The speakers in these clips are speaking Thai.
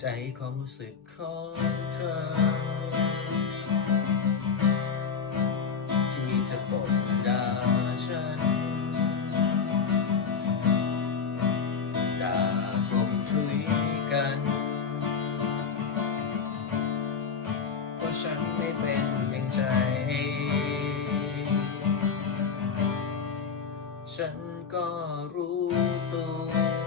ใจความรู้สึกของเธอ ที่มีเธอปกด่าฉันด่าทบทุยกันว่าะฉันไม่เป็นอย่างใจ ฉันก็รู้ตัว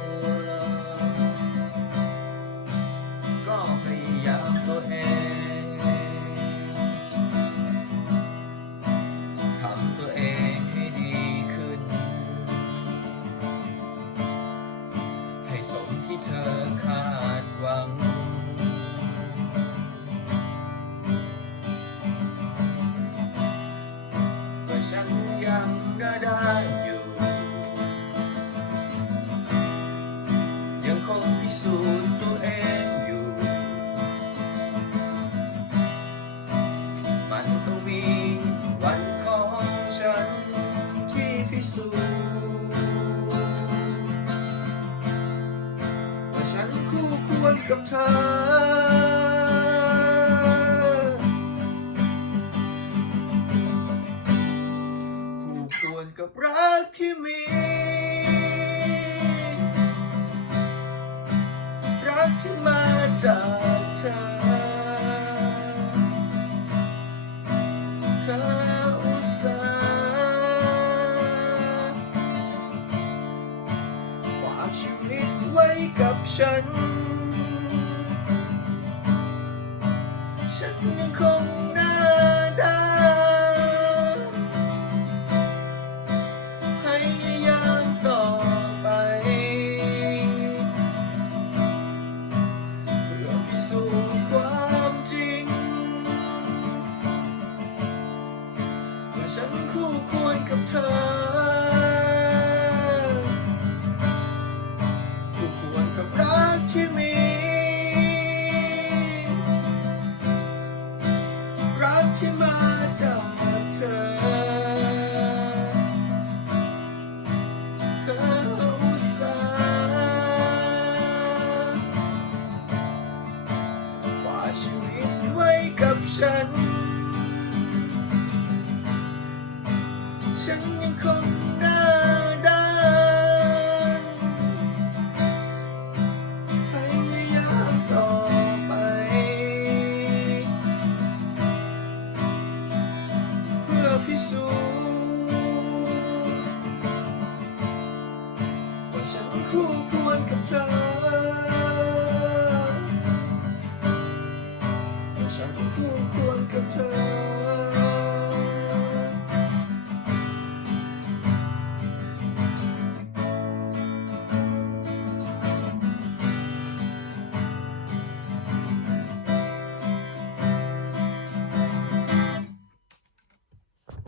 ว่าฉันยังได้ได้อยู่ยังคงพิสูจน์ ฉัน ฉันยังคงหน้าด้านพยายามต่อไปเพื่อพิสูจน์ความจริงว่าฉันคู่ควรกับเธอ ฉัน ฉันยังคงหน้าด้านพยายามต่อไป เพื่อพิสูจน์ว่าฉันคู่ควรกับเธอว่าฉันคู่ควรกับเธอ